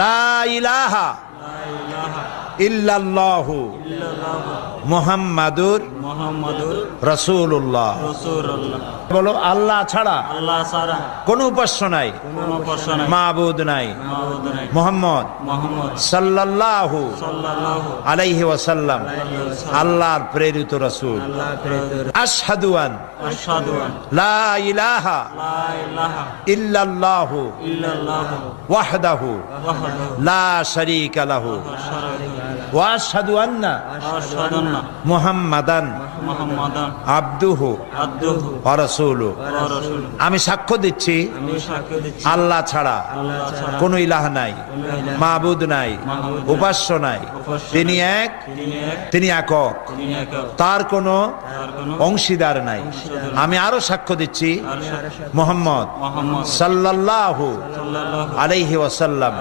লা ইলাহা ইল্লাল্লাহু মুহাম্মাদুর রাসূলুল্লাহ। বলো, আল্লাহ ছাড়া কোন উপাস্য নাই, মাবুদ নাই, মুহাম্মদ সাল্লাল্লাহু আলাইহি ওয়াসাল্লাম আল্লাহর প্রেরিত রাসূল। আশহাদু আন লা ইলাহা ইল্লাল্লাহু ওয়াহদাহু লা শারীকা লাহু ওয়া আশহাদু আন্না মুহাম্মাদান আবদুহু ওয়া রাসূলুহু। আমি সাক্ষ্য দিচ্ছি আল্লাহ ছাড়া কোন ইলাহ নাই, মাবুদ নাই, উপাস্য নাই। তিনি এক, তিনি একক, তার কোনো অংশীদার নাই। আমি আরো সাক্ষ্য দিচ্ছি মুহাম্মদ সাল্লাল্লাহু আলাইহি ওয়াসাল্লাম